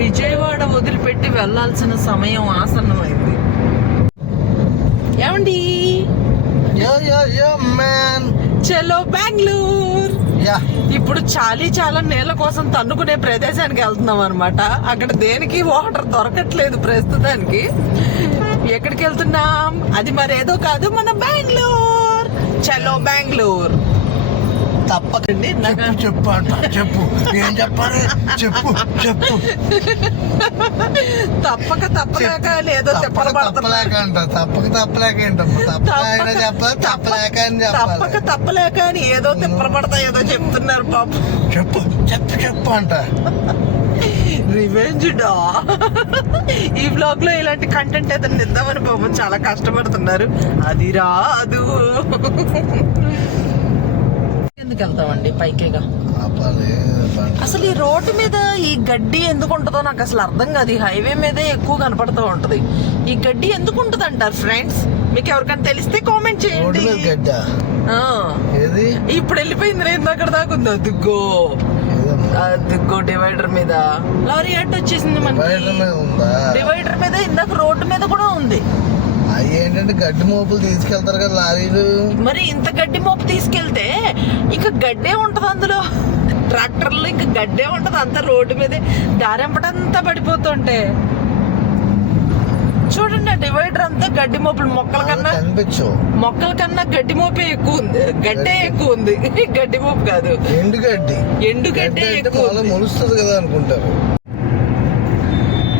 విజయవాడ వదిలిపెట్టి వెళ్లాల్సిన సమయం ఆసన్నమైంది. ఏమండి? చలో బెంగళూరు. ఇప్పుడు చాలా నేల కోసం తన్నుకునే ప్రదేశానికి వెళ్తున్నాం అనమాట. అక్కడ దేనికి వాటర్ దొరకట్లేదు ప్రస్తుతానికి. ఎక్కడికి వెళ్తున్నాం? అది మరేదో కాదు, మన బెంగళూరు. చలో బెంగళూరు. తప్పకండి. చెప్పు అంట, చెప్పు. ఏం చెప్పాలి? చెప్పు. తప్పలేక లేదో తప్పలేక అంట. తప్పలేక ఏంటమ్మా? తప్పలేక అని ఏదో తిప్పలపడతా ఏదో చెప్తున్నారు పాపం. చెప్పు అంట. రివెంజ్ డా. ఈ బ్లాగ్ లో ఇలాంటి కంటెంట్ ఏదైనా ఇద్దామని పాపం చాలా కష్టపడుతున్నారు. అది రాదు. ఎందుకు వెళ్తామండి పైకేగా? అసలు ఈ రోడ్డు మీద ఈ గడ్డి ఎందుకు ఉంటుందో నాకు అసలు అర్థం కాదు. ఈ హైవే మీదే ఎక్కువ కనపడుతూ ఉంటది. ఈ గడ్డి ఎందుకు ఉంటది అంటారు ఫ్రెండ్స్? మీకు ఎవరికైనా తెలిస్తే కామెంట్ చేయండి. ఇప్పుడు వెళ్ళిపోయింది. అక్కడ దాకా ఉంది. అదుగో డివైడర్ మీద లారీ అట్టు వచ్చేసింది మనకి. డివైడర్ మీద ఇందాక రోడ్డు మీద కూడా ఉంది. ఏంటంటే గడ్డి మోపులు తీసుకెళ్తారు కదా లారీలు. మరి ఇంత గడ్డి మోపు తీసుకెళ్తే ఇంకా గడ్డే ఉంటది అందులో. ట్రాక్టర్లో ఇంకా గడ్డే ఉంటది. అంతా రోడ్డు మీదే దారెంపటంతా పడిపోతుంటే చూడండి. ఆ డివైడర్ అంతా గడ్డి మోపులు. మొక్కల కన్నా గడ్డి మోపే ఎక్కువ ఉంది. గడ్డే ఎక్కువ ఉంది. గడ్డి మోపు కాదు, ఎండుగడ్డి ఎక్కువ మొలుస్తుంది కదా అనుకుంటారు.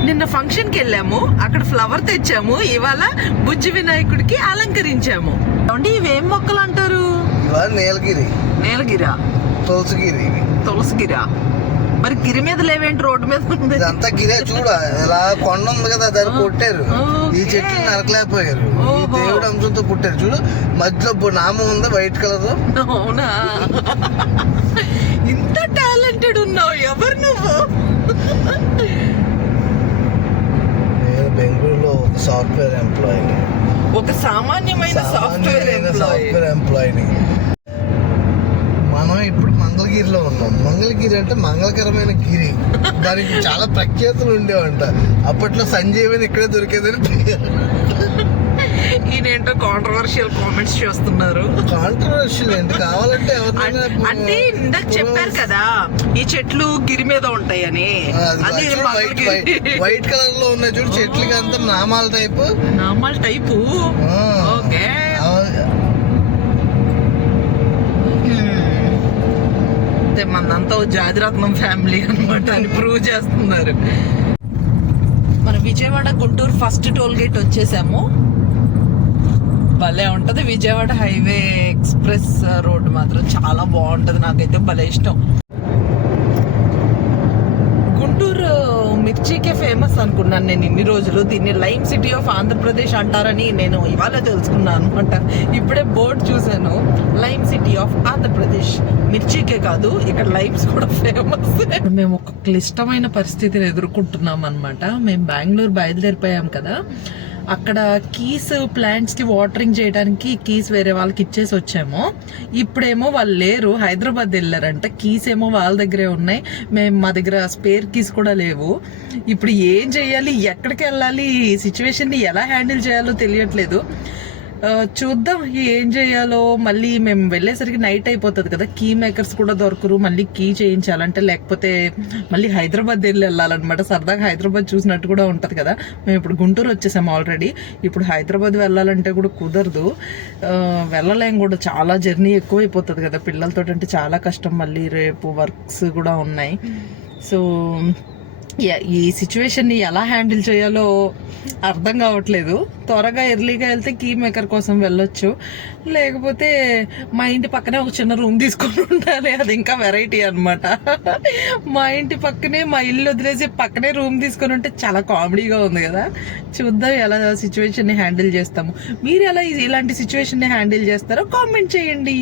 నిన్న ఫంక్షన్ కి వెళ్ళాము. అక్కడ ఫ్లవర్ తెచ్చాము. ఇవాళ బుజ్జి వినాయకుడికి అలంకరించాము. అంటే ఇవేం మొక్కలు అంటారు? నీలగిరా, తులసిగిరా. మరి గిరి మీద లేవేంటి? రోడ్డు మీద ఉంది. అంతా గిరే చూడ. ఇలా కొండ ఉంది కదా, దాన్ని కొట్టారు. ఈ చెట్లు నరకలేకపోయారు. ఈ దేవుడు అంశంతో పుట్టారు చూడు. మధ్యలో నామం ఉంది వైట్ కలర్. అవునా? ఇంత టాలెంటెడ్ ఉన్నావు. ఎవరు నువ్వు? బెంగళూరులో ఒక సాఫ్ట్వేర్ ఎంప్లాయీని. ఒక సామాన్యమైన సాఫ్ట్వేర్ ఎంప్లాయీని. మనం ఇప్పుడు మంగళగిరిలో ఉన్నాం. మంగళగిరి అంటే మంగళకరమైన గిరి. దానికి చాలా ప్రఖ్యాతులు ఉండేవంట. అప్పట్లో సంజీవని ఇక్కడే దొరికేదని పేరు. ఈయనేంటో కాంట్రవర్షియల్ కామెంట్స్ చేస్తున్నారు. కాంట్రవర్షియల్ ఏంటి? కావాలంటే అంటే ఇందాక చెప్పారు కదా ఈ చెట్లు గిరి మీద ఉంటాయని. వైట్ కలర్ లో ఉన్న చూడు చెట్లకి అంతా నామాల టైపు. ఓకే. మనంతా జాతిరత్నం ఫ్యామిలీ అన్నమాట అని ప్రూవ్ చేస్తున్నారు. మన Vijayawada Guntur first toll gate వచ్చేసాము. భలే ఉంటది విజయవాడ హైవే ఎక్స్ప్రెస్ రోడ్ మాత్రం చాలా బాగుంటది. నాకైతే భలే ఇష్టం. గుంటూరు మిర్చికే ఫేమస్ అనుకున్నాను నేను ఇన్ని రోజులు. దీన్ని లైమ్ సిటీ ఆఫ్ ఆంధ్రప్రదేశ్ అంటారని నేను ఇవాళ తెలుసుకున్నాను అనమాట. ఇప్పుడే బోర్డు చూసాను, లైమ్ సిటీ ఆఫ్ ఆంధ్రప్రదేశ్. మిర్చికే కాదు, ఇక్కడ లైమ్స్ కూడా ఫేమస్. మేము ఒక క్లిష్టమైన పరిస్థితిని ఎదుర్కొంటున్నాం అనమాట. మేము బెంగళూరు బయలుదేరిపోయాం కదా, అక్కడ కీస్ ప్లాంట్స్ కి వాటరింగ్ చేయడానికి కీస్ వేరే వాళ్ళకి ఇచ్చేసి వచ్చాము. ఇప్పుడేమో వాళ్ళు లేరు, హైదరాబాద్ వెళ్ళారంట. కీస్ ఏమో వాళ్ళ దగ్గరే ఉన్నాయి. మా దగ్గర స్పేర్ కీస్ కూడా లేవు. ఇప్పుడు ఏం చేయాలి, ఎక్కడికి వెళ్ళాలి, ఈ సిచ్యువేషన్ ని ఎలా హ్యాండిల్ చేయాలో తెలియట్లేదు. చూద్దాం ఏం చేయాలో. మళ్ళీ మేము వెళ్ళేసరికి నైట్ అయిపోతుంది కదా, కీ మేకర్స్ కూడా దొరకరు. మళ్ళీ కీ చేయించాలంటే, లేకపోతే మళ్ళీ హైదరాబాద్ వెళ్ళాలన్నమాట. సరదాగా హైదరాబాద్ చూసినట్టు కూడా ఉంటుంది కదా. మేము ఇప్పుడు గుంటూరు వచ్చేసాము ఆల్రెడీ. ఇప్పుడు హైదరాబాద్ వెళ్ళాలంటే కూడా కుదరదు, వెళ్ళలేం కూడా. చాలా జర్నీ ఎక్కువ అయిపోతుంది కదా పిల్లలతో. అంటే చాలా కష్టం. మళ్ళీ రేపు వర్క్స్ కూడా ఉన్నాయి. సో ఈ సిచ్యువేషన్ని ఎలా హ్యాండిల్ చేయాలో అర్థం కావట్లేదు. త్వరగా ఎర్లీగా వెళ్తే కీ మేకర్ కోసం వెళ్ళొచ్చు, లేకపోతే మా ఇంటి పక్కనే ఒక చిన్న రూమ్ తీసుకొని ఉండాలి. అది ఇంకా వెరైటీ అనమాట. మా ఇంటి పక్కనే, మా ఇల్లు వదిలేసి పక్కనే రూమ్ తీసుకొని ఉంటే చాలా కామెడీగా ఉంది కదా. చూద్దాం ఎలా సిచ్యువేషన్ని హ్యాండిల్ చేస్తాము. మీరు ఎలా ఇలాంటి సిచ్యువేషన్ని హ్యాండిల్ చేస్తారో కామెంట్ చేయండి.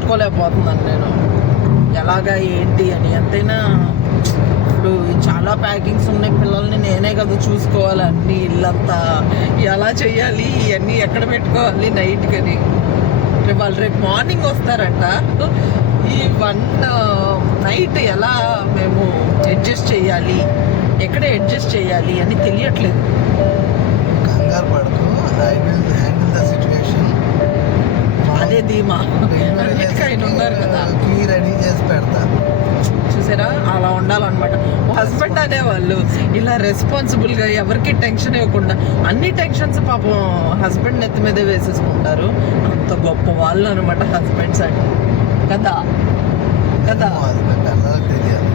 తట్టుకోలేకపోతున్నాను నేను, ఎలాగా ఏంటి అని. ఎంతైనా ఇప్పుడు చాలా ప్యాకింగ్స్ ఉన్నాయి, పిల్లల్ని నేనే కదా చూసుకోవాలి, అన్ని ఇల్లంతా ఎలా చేయాలి, ఇవన్నీ ఎక్కడ పెట్టుకోవాలి నైట్ కని. వాళ్ళు రేపు మార్నింగ్ వస్తారంట. ఈ 1 నైట్ ఎలా మేము అడ్జస్ట్ చేయాలి, ఎక్కడ అడ్జస్ట్ చేయాలి అని తెలియట్లేదు. కంగారు పడుతూ I will handle the situation. అదే ధీమా ఆయన ఉన్నారు కదా, రెడీ చేసి పెడతా. చూసారా, అలా ఉండాలన్నమాట. హస్బెండ్ అనేవాళ్ళు ఇలా రెస్పాన్సిబుల్గా ఎవరికి టెన్షన్ ఇవ్వకుండా, అన్ని టెన్షన్స్ పాపం హస్బెండ్ నెత్తి మీదే వేసేసుకుంటారు. అంత గొప్ప వాళ్ళు అనమాట హస్బెండ్స్ అంటే కదా కదా. తెలియాలి.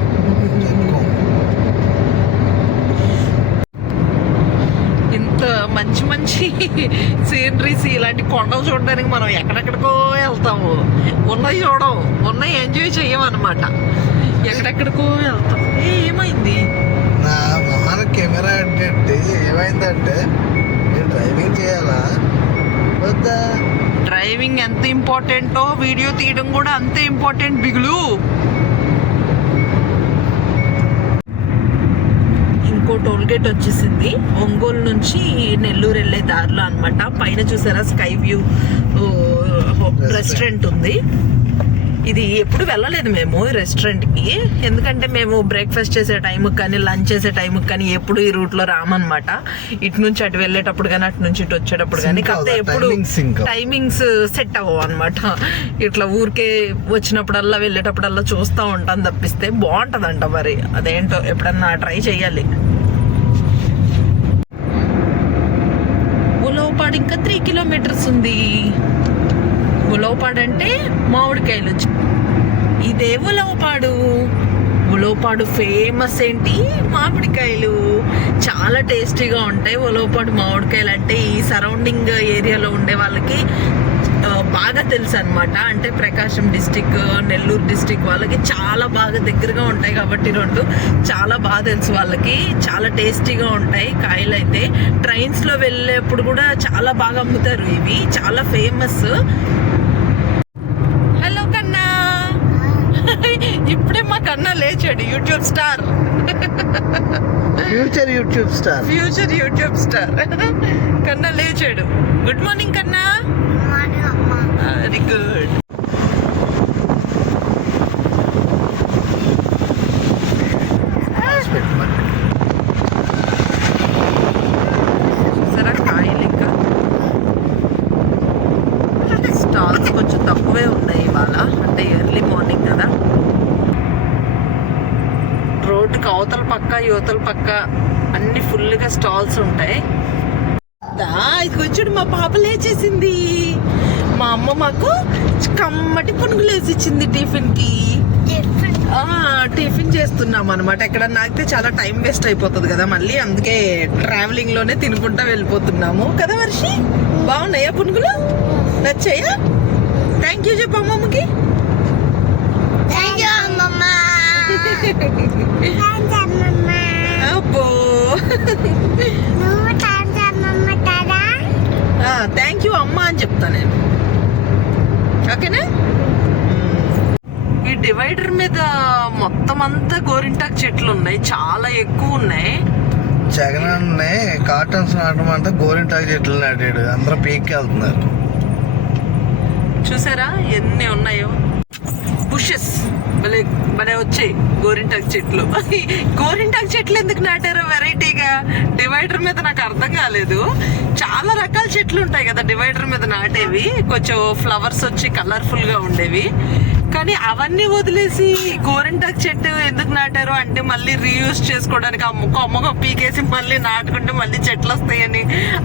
ఇంత మంచి మంచి సీనరీస్, ఇలాంటి కొండలు చూడడానికి మనం ఎక్కడెక్కడికో వెళ్తాము. ఉన్నవి చూడం, ఉన్నవి ఎంజాయ్ చెయ్యమన్నమాట. ఎక్కడెక్కడికో వెళ్తాం. ఏమైంది? నా మొహాన కెమెరా అంటే ఏమైందంటే నేను డ్రైవింగ్ చేయాలా వద్దా? డ్రైవింగ్ ఎంత ఇంపార్టెంటో వీడియో తీయడం కూడా అంతే ఇంపార్టెంట్ బిగులు. ఇంకో టోల్ గేట్ వచ్చేసింది, ఒంగోలు నుంచి నెల్లూరు వెళ్ళే దారిలో అన్నమాట. పైన చూసారా స్కై వ్యూ రెస్టారెంట్ ఉంది. ఇది ఎప్పుడు వెళ్ళలేదు మేము రెస్టారెంట్కి, ఎందుకంటే మేము బ్రేక్ఫాస్ట్ చేసే టైంకి కానీ లంచ్ చేసే టైంకి కానీ ఎప్పుడు ఈ రూట్లో రామన్నమాట. ఇటు నుంచి అటు వెళ్ళేటప్పుడు కానీ అటు నుంచి ఇటు వచ్చేటప్పుడు కానీ. కాకపోతే ఎప్పుడు టైమింగ్స్ సెట్ అవ్వవు అనమాట. ఇట్లా ఊరికే వచ్చినప్పుడల్లా వెళ్ళేటప్పుడల్లా చూస్తూ ఉంటాను తప్పిస్తే. బాగుంటుందంట మరి, అదేంటో ఎప్పుడన్నా ట్రై చెయ్యాలి. ఉలవపాడు ఇంకా 3 కిలోమీటర్స్ ఉంది. ఉలవపాడు అంటే మామిడికాయలు. ఇదే ఉలవపాడు. ఉలవపాడు ఫేమస్ ఏంటి? మామిడికాయలు. చాలా టేస్టీగా ఉంటాయి ఉలవపాడు మామిడికాయలు. అంటే ఈ సరౌండింగ్ ఏరియాలో ఉండే వాళ్ళకి బాగా తెలుసు అనమాట. అంటే ప్రకాశం డిస్టిక్, నెల్లూరు డిస్టిక్ వాళ్ళకి చాలా బాగా దగ్గరగా ఉంటాయి కాబట్టి రెండు చాలా బాగా తెలుసు వాళ్ళకి. చాలా టేస్టీగా ఉంటాయి కాయలు అయితే. ట్రైన్స్లో వెళ్ళేప్పుడు కూడా చాలా బాగా అమ్ముతారు ఇవి, చాలా ఫేమస్. హలో కన్నా, ఇప్పుడే మా కన్నా లేచాడు. YouTube star, future YouTube star కన్నా లేచాడు. గుడ్ మార్నింగ్ కన్నా. Very good. సరే కాయలు ఇంకా స్టాల్స్ కొంచెం తక్కువే ఉన్నాయి ఇవాళ, అంటే ఎర్లీ మార్నింగ్ కదా. రోడ్డుకి అవతల పక్క యువతల పక్క అన్ని ఫుల్గా స్టాల్స్ ఉంటాయి. ఇది వచ్చాడు మా పాప లేచేసింది. మా అమ్మ మాకు కమ్మటి పునుగులు వేసి ఇచ్చింది టిఫిన్కి. టిఫిన్ చేస్తున్నాం అనమాట. ఎక్కడ నాకితే చాలా టైం వేస్ట్ అయిపోతుంది కదా మళ్ళీ, అందుకే ట్రావెలింగ్ లోనే తినుకుంటా వెళ్ళిపోతున్నాము కదా. వర్షి, బాగున్నాయా పునుగులు? నచ్చాయా? థ్యాంక్ యూ చెప్పు అమ్మమ్మకి. అబ్బో, థ్యాంక్ యూ అమ్మ అని చెప్తా నేను, ఓకేనా. ఈ డివైడర్ మీద మొత్తం అంతా గోరింటాకు చెట్లు ఉన్నాయి, చాలా ఎక్కువ ఉన్నాయి. జగన్ కాటన్స్ నాటమంటే గోరింటాకు చెట్లు నాటాడు, అందరూ పీక్కి వెళ్తున్నారు. చూసారా ఎన్ని ఉన్నాయో బుషెస్. భలే భలే వచ్చాయి గోరింటాకు చెట్లు. గోరింటాకు చెట్లు ఎందుకు నాటారో వెరైటీగా డివైడర్ మీద నాకు అర్థం కాలేదు. చాలా రకాల చెట్లు ఉంటాయి కదా డివైడర్ మీద నాటేవి, కొంచెం ఫ్లవర్స్ వచ్చి కలర్ఫుల్ గా ఉండేవి. కానీ అవన్నీ వదిలేసి గోరింటాకు చెట్టు ఎందుకు నాటారు అంటే మళ్ళీ రీయూజ్ చేసుకోవడానికి, అమ్మగా పీకేసి మళ్ళీ నాటుకుంటే మళ్ళీ చెట్లు వస్తాయని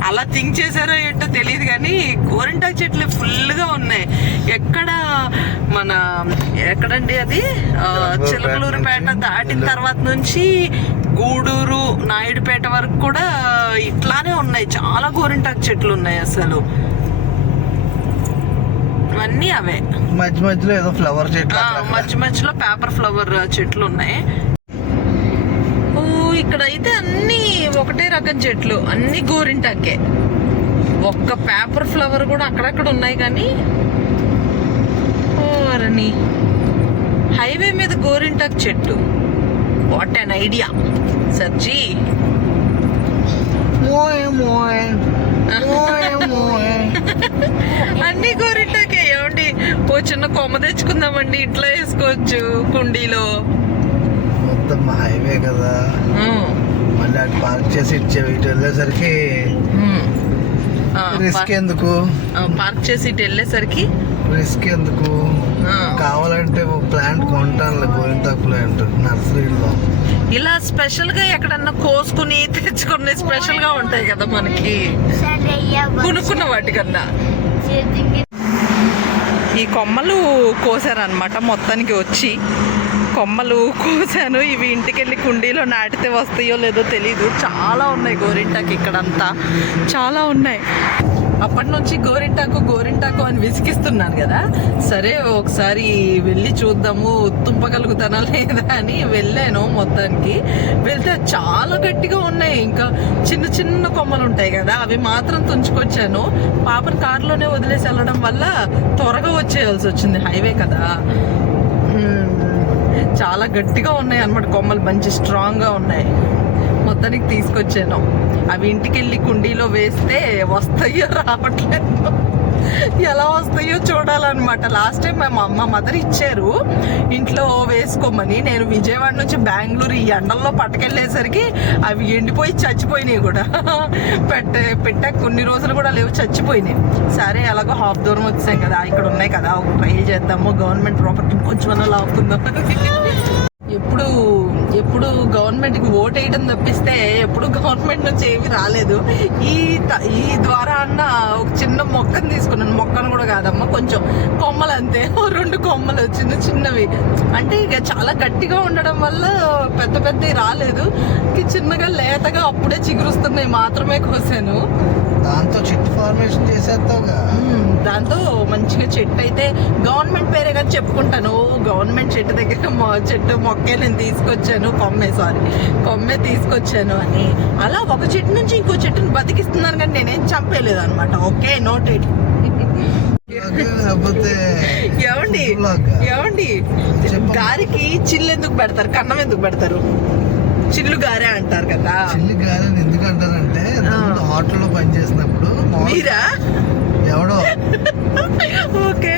అలా థింక్ చేశారో ఏంటో తెలియదు. కానీ గోరింటాకు చెట్లు ఫుల్గా ఉన్నాయి. ఎక్కడండి అది, చిలకలూరుపేట దాటిన తర్వాత నుంచి గూడూరు నాయుడుపేట వరకు కూడా ఇట్లానే ఉన్నాయి. చాలా గోరింటాకు చెట్లు ఉన్నాయి అసలు, అన్నీ అవే. మధ్య మధ్యలో ఏదో ఫ్లవర్ చెట్లు, మధ్య మధ్యలో పేపర్ ఫ్లవర్ చెట్లు ఉన్నాయి. ఓ, ఇక్కడైతే అన్ని ఒకటే రకం చెట్లు, అన్ని గోరింటాకే. ఒక్క పేపర్ ఫ్లవర్ కూడా అక్కడక్కడ ఉన్నాయి. కానీ ఓ ఓరని హైవే మీద గోరింటాకు చెట్టు. What an idea సర్జీ. అన్ని గోరింటాకే. ఏమండి ఓ చిన్న కొమ్మ తెచ్చుకుందామండి, ఇంట్లో వేసుకోవచ్చు కుండీలో. మొత్తం హైవే కదా, మళ్ళీ అటు పార్క్ చేసి ఇటు వెళ్ళేసరికి రిస్క్ ఎందుకు, పార్క్ చేసి ఇటు వెళ్ళేసరికి రిస్క్ ఎందుకు. కావాలంటే ప్లాంట్ కొంటాను, గోరింటాకు ప్లాంట్ నర్సరీలో. ఇలా స్పెషల్ గా ఎక్కడన్నా కోసుకుని తెచ్చుకునే స్పెషల్ గా ఉంటాయి కదా మనకి కొనుక్కున్న వాటికన్నా. ఈ కొమ్మలు కోసారనమాట మొత్తానికి వచ్చి. కొమ్మలు కోసాను, ఇవి ఇంటికి వెళ్ళి కుండీలో నాటితే వస్తాయో లేదో తెలీదు. చాలా ఉన్నాయి గోరింటాకు ఇక్కడంతా, చాలా ఉన్నాయి. అప్పటి నుంచి గోరింటాకు అని విసిగిస్తున్నాను కదా, సరే ఒకసారి వెళ్ళి చూద్దాము తుంపగలుగుతానా లేదా అని వెళ్ళాను. మొత్తానికి వెళ్తే చాలా గట్టిగా ఉన్నాయి. ఇంకా చిన్న చిన్న కొమ్మలు ఉంటాయి కదా, అవి మాత్రం తుంచుకొచ్చాను. పాపను కారులోనే వదిలేసి వెళ్ళడం వల్ల త్వరగా వచ్చేయాల్సి వచ్చింది, హైవే కదా. చాలా గట్టిగా ఉన్నాయి అన్నమాట కొమ్మలు, మంచి స్ట్రాంగ్గా ఉన్నాయి. మొత్తానికి తీసుకొచ్చాను. అవి ఇంటికి వెళ్ళి కుండీలో వేస్తే వస్తాయో రావట్లేదు, ఎలా వస్తాయో చూడాలన్నమాట. లాస్ట్ టైం మా మదర్ ఇచ్చారు ఇంట్లో వేసుకోమని. నేను విజయవాడ నుంచి బెంగళూరు ఈ ఎండల్లో పట్టుకెళ్ళేసరికి అవి ఎండిపోయి చచ్చిపోయినాయి కూడా. పెట్టాక కొన్ని రోజులు కూడా లేవు, చచ్చిపోయినాయి. సరే ఎలాగో హాఫ్ దూరం వచ్చాం కదా, ఇక్కడ ఉన్నాయి కదా, ఒక ట్రై చేద్దాము. గవర్నమెంట్ ప్రాపర్టీ కొంచెం లాక్కుందాం. ఎప్పుడు గవర్నమెంట్కి ఓట్ వేయడం తప్పిస్తే ఎప్పుడు గవర్నమెంట్ నుంచి ఏమి రాలేదు. ఈ ద్వారా అన్న ఒక చిన్న మొక్కను తీసుకున్నాను. మొక్కను కూడా కాదమ్మా, కొంచెం కొమ్మలు అంతే, 2 కొమ్మలు చిన్నవి. అంటే ఇక చాలా గట్టిగా ఉండడం వల్ల పెద్దవి రాలేదు. చిన్నగా లేతగా అప్పుడే చిగురుస్తున్నాయి మాత్రమే కోసాను. దాంతో చెట్టు ఫార్మేషన్ చేసేస్తావుగా. దాంతో మంచిగా చెట్టు అయితే గవర్నమెంట్ పేరే కానీ చెప్పుకుంటాను. గవర్నమెంట్ చెట్టు దగ్గర చెట్టు మొక్కే నేను తీసుకొచ్చాను, కొమ్మే తీసుకొచ్చాను అని. అలా ఒక చెట్టు నుంచి ఇంకో చెట్టుని బతికిస్తున్నాను, కానీ నేనేం చంపేయలేదు అనమాట. Okay, noted. ఏమండి గారికి చిల్లు ఎందుకు పెడతారు, కన్నం ఎందుకు పెడతారు? చిల్లు గారె అంటారు కదా. చిల్లు గారె ఎందుకు అంటారంటే హోటల్లో పనిచేసినప్పుడు మీరా ఎవడో ఓకే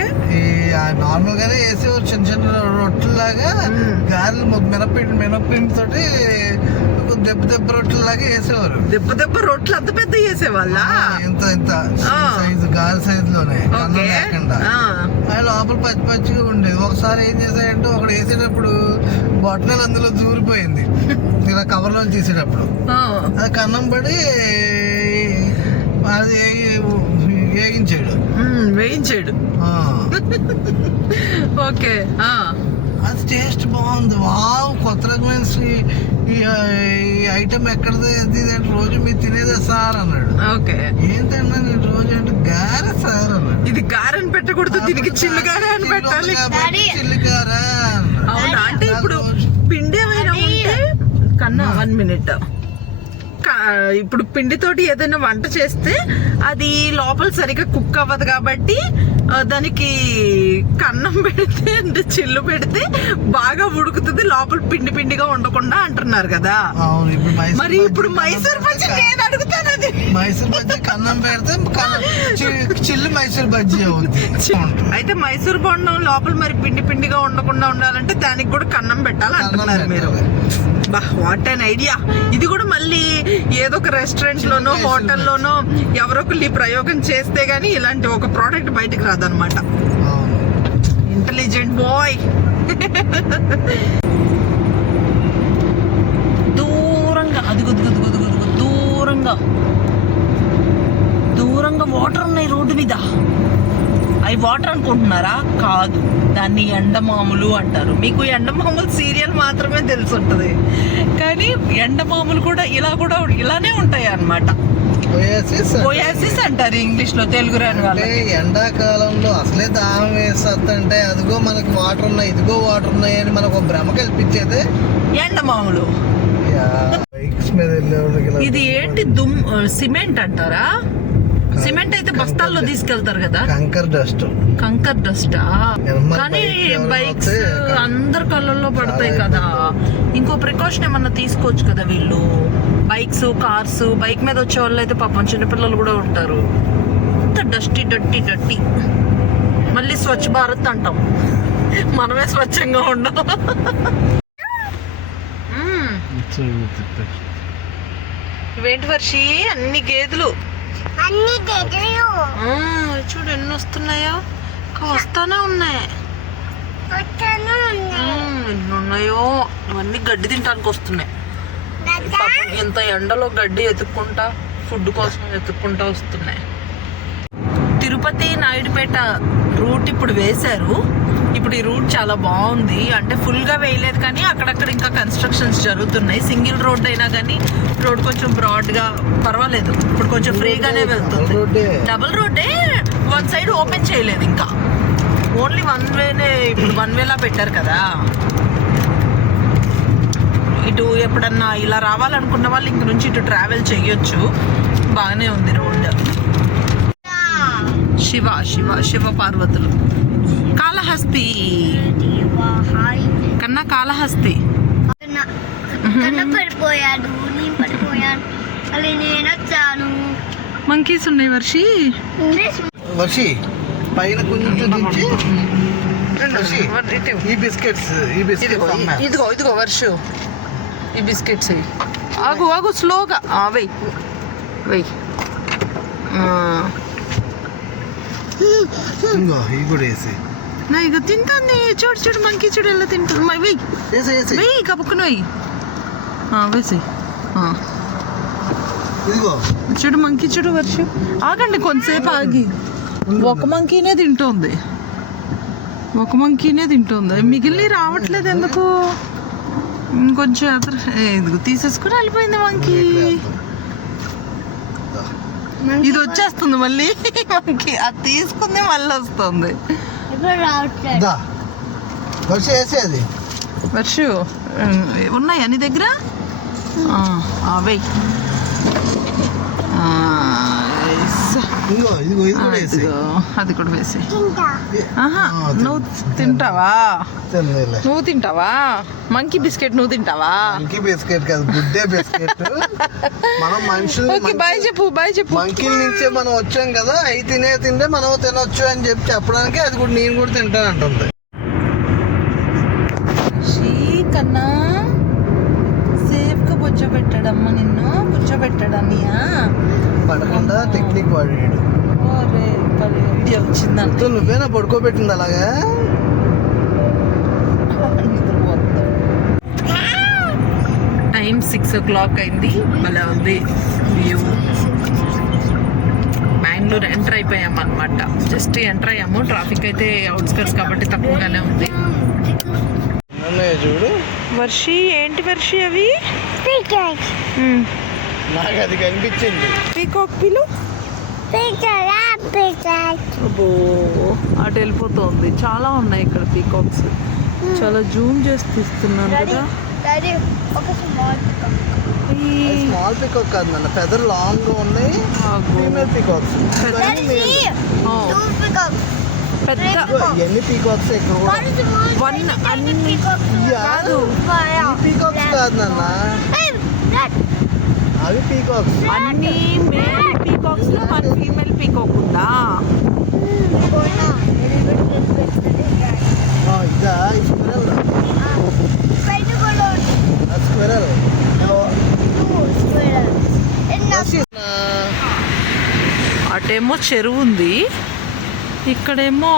నార్మల్ గానే వేసేవారు చిన్న చిన్న రొట్టెలాగా గారెలు మినప్పిండి తోటి దెబ్బ రొట్టెలాగా వేసేవారు. దెబ్బ రొట్టెలు అంత పెద్ద వేసేవాళ్ళ, ఇంత సైజు గారె సైజు లోనే లేకుండా. అది లోపల పచ్చిగా ఉండేది. ఒకసారి ఏం చేశాయంటే ఒకటి వేసేటప్పుడు బొట్టనలు అందులో దూరిపోయింది, ఇలా కవర్ లో తీసేటప్పుడు. అది కన్నం పడి అది వేయించాడు. ఓకే, అది టేస్ట్ బాగుంది. వావ్, కొత్త రకమైన ఈ ఐటమ్ ఎక్కడది రోజు మీరు తినేదా సార్ అన్నాడు. ఓకే, ఏంటన్నా నేను రోజు అంటే గారె సార్ అన్నాడు. ఇది గారెని పెట్టకూడదు, దీనికి చిల్లు గారె అని పెట్టాలి. చిల్లు గారె. అవునా? అంటే ఇప్పుడు పిండి ఏమైనా ఉంటే కన్నా 1 minute, ఇప్పుడు పిండితోటి ఏదైనా వంట చేస్తే అది లోపల సరిగా కుక్ అవ్వదు కాబట్టి దానికి కన్నం పెడితే అంటే చిల్లు పెడితే బాగా ఉడుకుతుంది, లోపల పిండిగా ఉండకుండా అంటున్నారు కదా. మరి ఇప్పుడు మైసూర్ బజ్జీ నేను అడుగుతాను, అది మైసూర్ బజ్జీ కన్నం పెడితే చిల్లు మైసూర్ బజ్జీ అవుతుంది. అయితే మైసూర్ బొండం లోపల మరి పిండిగా ఉండకుండా ఉండాలంటే దానికి కూడా కన్నం పెట్టాలి అంటున్నారు మీరు. What an idea. ఇది కూడా మళ్ళీ ఏదో ఒక రెస్టారెంట్ లోనో హోటల్లోనో ఎవరో ఒకళ్ళు ఈ ప్రయోగం చేస్తే గానీ ఇలాంటి ఒక ప్రోడక్ట్ బయటకు రాదనమాట. Intelligent boy. దూరంగా దూరంగా వాటర్ ఉన్నాయి రోడ్డు మీద. అవి వాటర్ అనుకుంటున్నారా? కాదు, దాన్ని ఎండమాములు అంటారు. మీకు ఎండమాములు సీరియల్ మాత్రమే తెలిసి ఉంటుంది, కానీ ఎండమాములు కూడా ఇలానే ఉంటాయి అన్నమాట. ఓయాసిస్ అంటారు ఇంగ్లీష్ లో, తెలుగు రాని వాళ్ళు. ఎండాకాలంలో అసలే దాహం వేస్తుంటే అదిగో మనకి వాటర్ ఉన్నాయి, ఇదిగో వాటర్ ఉన్నాయి అని మనకు భ్రమ కల్పించేది ఎండమాములు. బైక్స్ మీద ఇది ఏంటి సిమెంట్ అంటారా? సిమెంట్ అయితే బస్తాల్లో తీసుకెళ్తారు కదా, కంకర్ డస్ట్. కంకర్ డస్టా? కానీ బైక్స్ అందరి కళ్ళల్లో పడతాయి కదా. ఇంకో ప్రికాషన్ ఏమన్నా తీసుకోవచ్చు కదా వీళ్ళు. బైక్స్, కార్స్, బైక్ మీద వచ్చే వాళ్ళు అయితే పాపం చిన్నపిల్లలు కూడా ఉంటారు. అంత డస్టీ డట్టి డట్టి. మళ్ళీ స్వచ్ఛ భారత్ అంటాం, మనమే స్వచ్ఛంగా ఉండం. ఇవేంటి వర్షి, అన్ని గేదెలు. చూడు ఎన్ని వస్తున్నాయో, వస్తానే ఉన్నాయి. ఎన్ని ఉన్నాయో, ఇవన్నీ గడ్డి తినడానికి వస్తున్నాయి. ఇంత ఎండలో గడ్డి ఎత్తుక్కుంటా, ఫుడ్ కోసం ఎత్తుక్కుంటా వస్తున్నాయి. తిరుపతి నాయుడుపేట రూట్ ఇప్పుడు వేశారు. ఇప్పుడు ఈ రూట్ చాలా బాగుంది. అంటే ఫుల్గా వేయలేదు కానీ అక్కడక్కడ ఇంకా కన్స్ట్రక్షన్స్ జరుగుతున్నాయి. సింగిల్ రోడ్ అయినా కానీ రోడ్ కొంచెం బ్రాడ్గా పర్వాలేదు. ఇప్పుడు కొంచెం ఫ్రీగానే వెళ్తుంది. డబుల్ రోడ్డే, వన్ సైడ్ ఓపెన్ చేయలేదు ఇంకా, ఓన్లీ వన్ వేనే. ఇప్పుడు వన్ వేలా పెట్టారు కదా. ఇటు ఎప్పుడన్నా ఇలా రావాలనుకున్న వాళ్ళు ఇంక నుంచి ఇటు ట్రావెల్ చేయొచ్చు. బాగానే ఉంది రోడ్. శివ శివ శివ పార్వతులు. కాళహస్తి కన్నా కాళహస్తి. పడిపోయాడు, నేను పడిపోయాను, మళ్ళీ నేను వచ్చాను. మంకీస్ ఉన్నాయి వర్షి. వర్షి పైన కొంచెం దించి ఈ బిస్కెట్స్ ఇదిగో ఇదిగో వర్షు, ఈ బిస్కెట్స్. ఆగు ఆగు, స్లోగా వెయ్యి వెయ్యి. ఇవి కూడా వేసి ఇక తింటుంది. చూడు చూడు, మంకీ చూడు ఎలా తింటుంది. వెయ్యి వెయ్యి, కప్పుకుని వెయ్యి, వేసి. చూడు మంకీ చూడు వర్షం. ఆగండి కొంతసేపు ఆగి. ఒక మంకీనే తింటుంది, ఒక మంకీనే తింటుంది. మిగిలిన రావట్లేదు ఎందుకు? ఇంకొంచెం ఇదిగో తీసేసుకుని వెళ్ళిపోయింది మంకీ. ఇది వచ్చేస్తుంది మళ్ళీ. మంకీ అది తీసుకుంది మళ్ళీ వస్తుంది. వర్షు ఉన్నాయా నీ దగ్గర? వెయ్యి. అది కూడా వేసి. నువ్వు తింటావా? నువ్వు తింటావా మంకీ బిస్కెట్? నువ్వు తింటావా? మంకీ బిస్కెట్ కాదు, గుడ్డే బిస్కెట్. మనం మనుషులు బాయ్ చెప్పు, బాయ్ చెప్పు. మంకీల నుంచే మనం వచ్చాం కదా, అవి తింటే మనం తినొచ్చు అని చెప్పడానికి అది కూడా నేను కూడా తింటాను అంటుంది. కన్నా సేఫ్ గా బుజ్జబెట్టాడమ్మా నిన్ను, బుజ్జబెట్టాడన్నయ్యా. పడకుండా టెక్నిక్ వాడాడు. వీడియో వచ్చిందంట. నువ్వేనా పడుకోబెట్టింది అలాగా? టైం 6 o'clock అయింది. భలే ఉంది వ్యూ. బెంగళూరు ఎంటర్ అయిపోయాం అనమాట. జస్ట్ ఎంటర్ అయ్యాము. ట్రాఫిక్ అయితే అవుట్స్కర్ట్స్ కాబట్టి తక్కువగానే ఉంది. చూడు వర్షి, ఏంటి వర్షి అవి? నాకు అది కనిపించింది. పీకాక్ పిలు. అబ్బో, అటు వెళ్ళిపోతుంది. చాలా ఉన్నాయి ఇక్కడ పీకాక్స్. చాలా జూమ్ చేసి తీస్తున్నాను కదా. స్మాల్ పీకాక్ కాదు నాన్న, ఫెదర్ లాంగ్ గా ఉన్నాయి. Female peacocks. పెద్ద ఎన్ని పీకాక్స్ ఇక్కడ కాదు. పీకాక్స్ కాదు నాన్న, అవి పీకాక్స్. అన్ని మేల్ పీకాక్స్ లో వన్ ఫీమేల్ పీకాక్ ఉందా? ఇదా స్క్విరల్. అటేమో చెరువు ఉంది, ఇక్కడేమో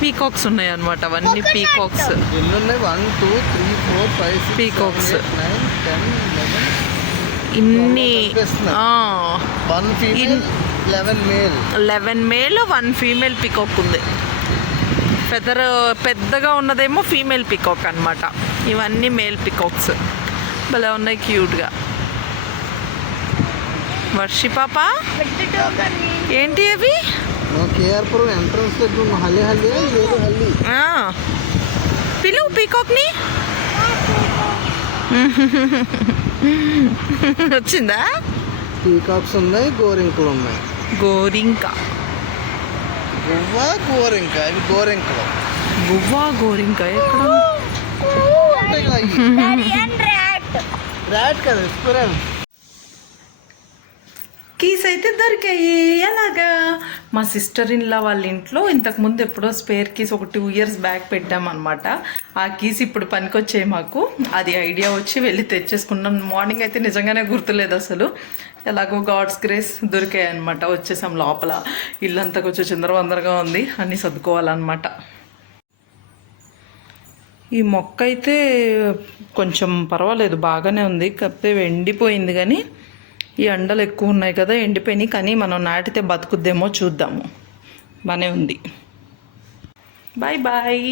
పీకాక్స్ ఉన్నాయి అన్నమాట. అవన్నీ పీకాక్స్. ఎన్ని ఉన్నాయి? 1 2 3 4 5 6 పీకాక్స్ 7 8 9 10 11 ఇన్ని. 1 female 11 male. 11 male 1 female peacock ఉంది. పెద్దగా ఉన్నదేమో ఫీమేల్ పీకాక్ అన్నమాట. ఇవన్నీ మేల్ పీకాక్స్. భలే ఉన్నాయి క్యూట్గా. వర్షి పాప ఏంటి అవి? కేఆర్పురం ఎంట్రన్స్ దగ్గర హల్లి హల్లి లేదు హల్లి. పిలువు పీకాక్ని. వచ్చిందా? పీకాక్స్ ఉన్నాయి, గోరింకులు ఉన్నాయి. గోరింక. గువ్వ గోరింక, ఇవి గోరింకలు. గువ్వ గోరింక ఎక్కడ? రాట్ కదా స్క్వేర్. కీస్ అయితే దొరికాయి. ఎలాగా? మా సిస్టర్ ఇన్లా వాళ్ళ ఇంట్లో ఇంతకుముందు ఎప్పుడో స్పేర్ కీస్ ఒక 2 years బ్యాక్ పెట్టామన్నమాట. ఆ కీస్ ఇప్పుడు పనికొచ్చాయి మాకు. అది ఐడియా వచ్చి వెళ్ళి తెచ్చేసుకున్నాం. మార్నింగ్ అయితే నిజంగానే గుర్తులేదు అసలు. ఎలాగో గాడ్స్ గ్రేస్ దొరికాయి అనమాట. వచ్చేసాం లోపల. ఇల్లంతా కొంచెం చిందరవందరగా ఉంది, అన్నీ సర్దుకోవాలన్నమాట. ఈ మొక్క అయితే కొంచెం పర్వాలేదు, బాగానే ఉంది. కాకపోతే ఎండిపోయింది, కానీ ఈ ఎండలు ఎక్కువ ఉన్నాయి కదా, ఎండిపోయినాయి. కానీ మనం నాటితే బతుకుద్దేమో చూద్దాము. బాగానే ఉంది. Bye bye.